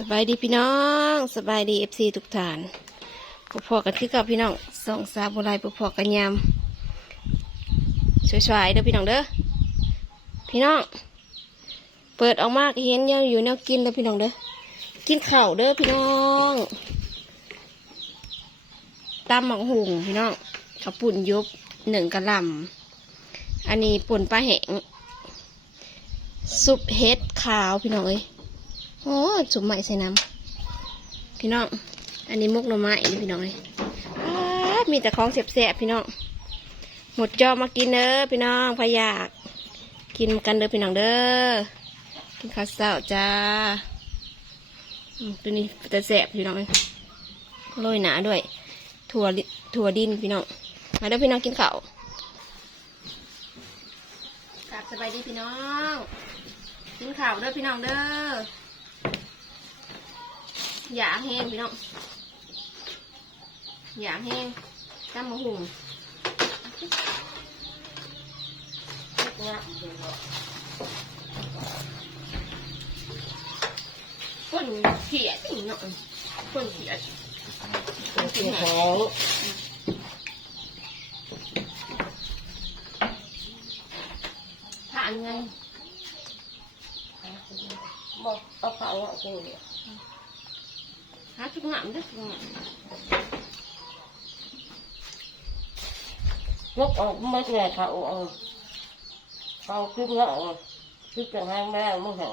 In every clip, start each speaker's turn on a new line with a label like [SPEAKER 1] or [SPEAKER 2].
[SPEAKER 1] สบายดีพี่น้องสบายดีเอฟซีทุกท่านพวกพอกันคือกับพี่น้องสองสาวโบราณพวกพอกันยำสวยๆเด้อพี่น้องเด้อพี่น้อง เปิดออกมากเห็นยังอยู่แนวกินเด้อพี่น้องเด้อกินข้าเด้อพี่น้องตำหมักหุงพี่น้องข้าวปุ่นยุบหนึ่งกะหล่ำอันนี้ปุ่นปลาแห้งซุปเห็ดขาวพี่น้องเอ้ย โอ้สุมใหม่ใส่น้ำพี่น้อง อันนี้มุกหน่อไม้นี่พี่น้องเลยมีแต่ของเสียบๆพี่น้อง หมดจอมากินเด้อพี่น้องพยาก กินกันเด้อพี่น้องเด้อ กินข้าวเช้าจ้าตัวนี้จะแสบพี่น้องเลยโรยหนาด้วย ถั่วถั่วดินพี่น้อง มาเด้อพี่น้องกินข้าวกลับสบายดีพี่น้อง กินข้าวเด้อพี่น้องเด้อ อยากแห้งพี่น้องอยากแห้งตั้มมะหุงคนเขียดนี่เนาะคนเขียดคนเขียด
[SPEAKER 2] ของ
[SPEAKER 1] ผ่านไง
[SPEAKER 2] บอกเอาเผาอะกูเนี่ย
[SPEAKER 1] หาทุกงามเด้อทุกงาม
[SPEAKER 2] ยกออกไม่ใช่เขาเอาเขาขึ้นเงาขึ้นจากห้างแม่มึงเหรอ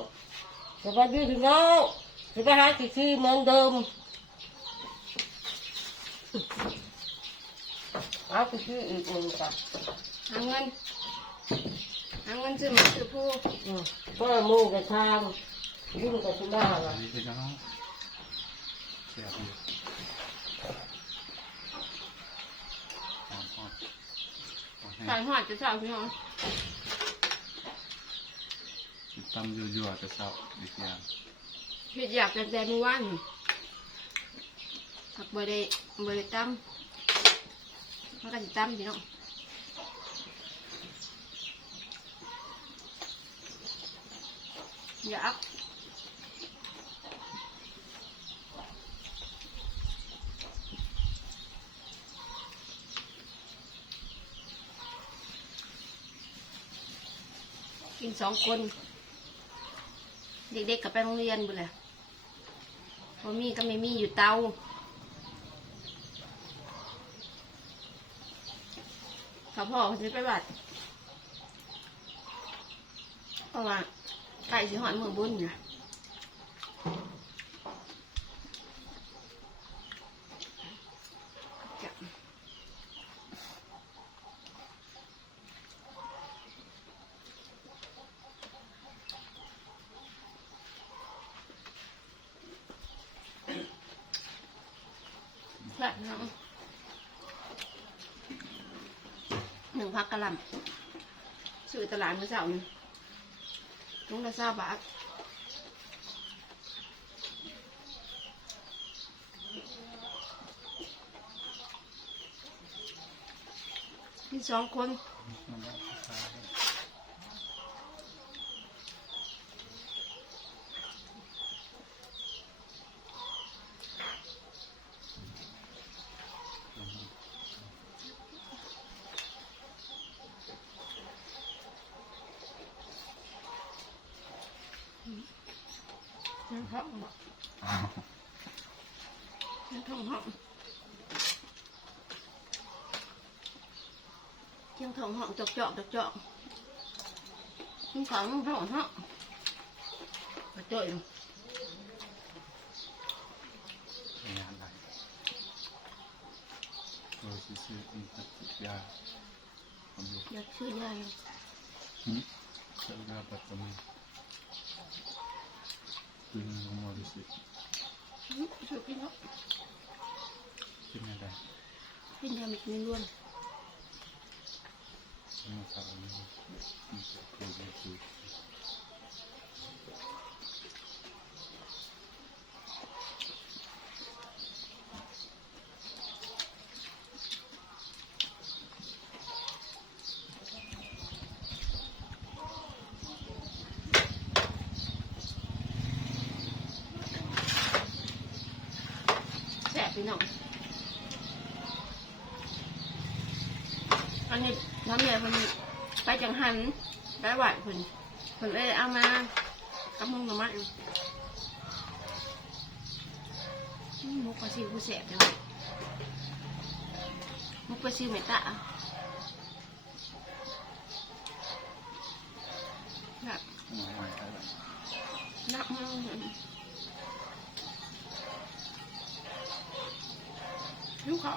[SPEAKER 2] จะไปยืดเงาจะไปหากี่ที่เหมือนเดิมหากี่ที่อีกหนึ่งค่ะ
[SPEAKER 1] หาเงินหาเงินซื้อหมาซื้อผู้
[SPEAKER 2] อืมก็มูกับทางยิ่งกับที่บ้านอะ
[SPEAKER 3] นี่พี่น้องเสียบอยู่หอมหอมหอมแห้
[SPEAKER 1] ขาย
[SPEAKER 3] ง
[SPEAKER 1] หอดจะเศร้าพี่น้อง
[SPEAKER 3] ตำยั่วๆจะเศร้าอีกอย่าง
[SPEAKER 1] เห็ดอยากแต่แต่เมื่อวานผักบริบริตั้มมันก็จะตั้มพี่น้องอยาก สองคน เด็กๆกับไปโรงเรียนบุเลยพอมีก็ไม่มีอยู่เตาเขาพ่อเขาจะไปบัดเพราะว่าไก่สิหอนมือบุญอยู่จ้ะแบบน้องหนึ่ง พักกะหล่ำซื้อตลาดมื้อเช้านี่ถุงละเศร้าบาทมีสองคน
[SPEAKER 3] มันได้ภาษาเลย
[SPEAKER 1] นะครับยังทองห้องยังทองห้องจอกจอกจอกจอกยังของทองห้องกระโจย
[SPEAKER 3] งานอะไรโดยซื้อมีปฏิกิริยาผมอยู่
[SPEAKER 1] อยากชื่อยาย
[SPEAKER 3] หึเสื้อผ้าปัตตานี คือมันมอดิสิ
[SPEAKER 1] ชื่อพี่น้อง
[SPEAKER 3] กินอะไร
[SPEAKER 1] พี่ยามิกนิล้วน
[SPEAKER 3] มันขาวนี่ะคือมันคือ
[SPEAKER 1] น้องอัน นี้น้ำเนี่เพิ่นไปจังหันไปไหวเพิ่นเพิ่นเลยเอามากับมุงหน่อไม้อืมมุกปลาซิวผู้แสบจังเลยมุกปลาซิวเมตตาแบบ
[SPEAKER 3] มาใหม่ได้ละ
[SPEAKER 1] นักมากลูกเขา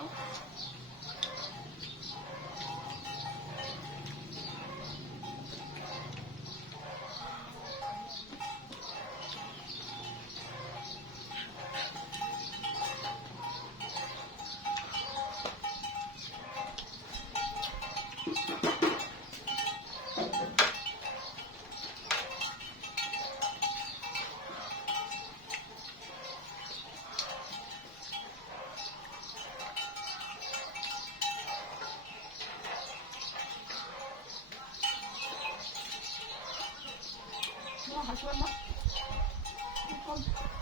[SPEAKER 1] เขาชวนมาแ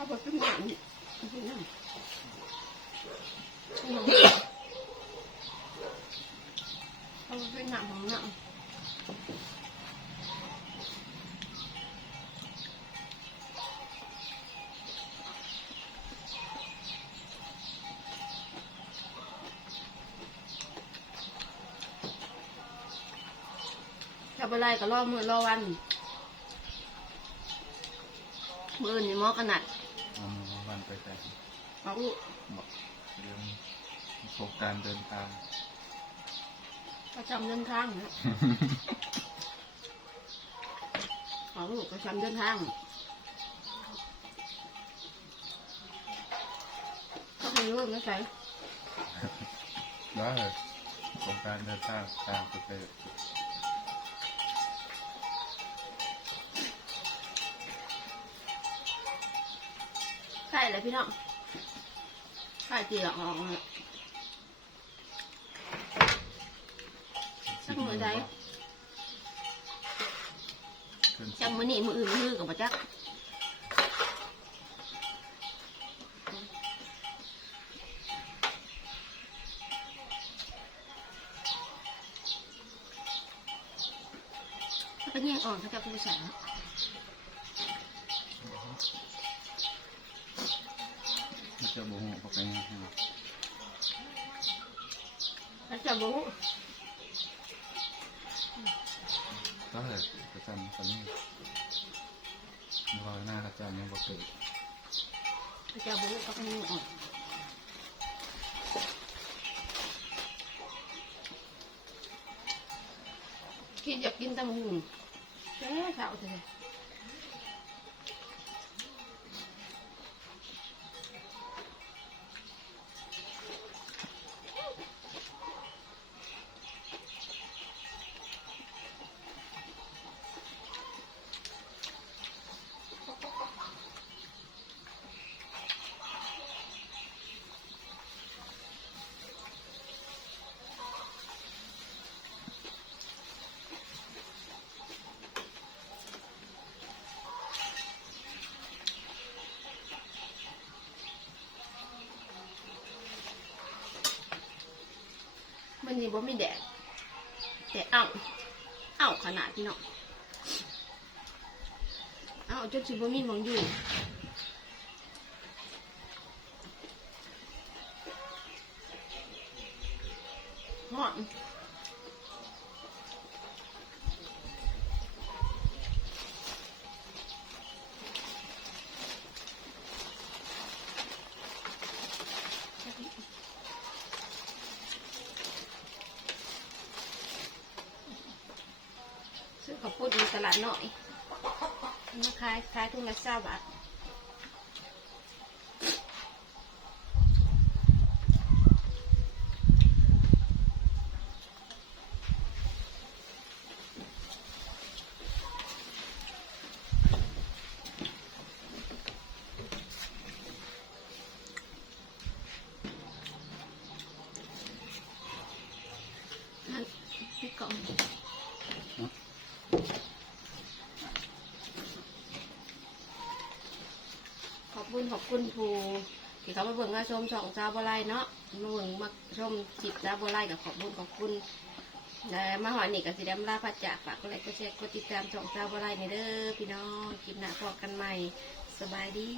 [SPEAKER 1] ข้าบอกเป็นหนังเป็นหนังเขาบอกเป็นหนังของหนังจะไปไล่ก็รอมือรอวันมือนี่มอขนาด
[SPEAKER 3] เอาบอกเรื่องโครงการเดินทาง
[SPEAKER 1] ประจำเดินทางนะเอาลูกประจำเดินทางก็ไม่รู้ไม่ใช่
[SPEAKER 3] ว่าโครงการเดินทางต่างประเทศ
[SPEAKER 1] ใช่เลยพี่น้อง ใช่จีหลอกออกเนี่ยสักมื้อใด
[SPEAKER 3] ขึ้น
[SPEAKER 1] จังมือนี่มืออื่นมือกับมาจักถ้าก็แยกอ่อนเขาจะผู้สาว
[SPEAKER 3] จะโมโหเขาไปให้
[SPEAKER 1] เขาจะรู้
[SPEAKER 3] ก็เลยประจำตอนนี้รอยหน้าประจำยังบอกเกิด
[SPEAKER 1] เขาจะรู้เขาก็แยกอ่อนคิดอยากกินตำหุ่นแค่เช้าเถอ นนี่บ่มีแดดแต่เอาเอาขนาดพี่น้องเอาจนสิบ่มีมองอยู่หอม ดูตลาดหน่อยมาขายขายทุนละเจ้าบาท นั่นพี่กล่องขอบ คุณขอบคุณผู้ที่เขามาเบิ่งมาชมสองซาบไลเนาะมาเบิ่งมาชมจิตซาบไลกับขอบคุณขอบคุณแล้มาหอยนี่กับสีดำลาพัดจากฝากก็เลยก็แชร์กดติดตามสองซาบไลนี่เด้อพี่น้องคลิปหน้าพบกันใหม่สบายดี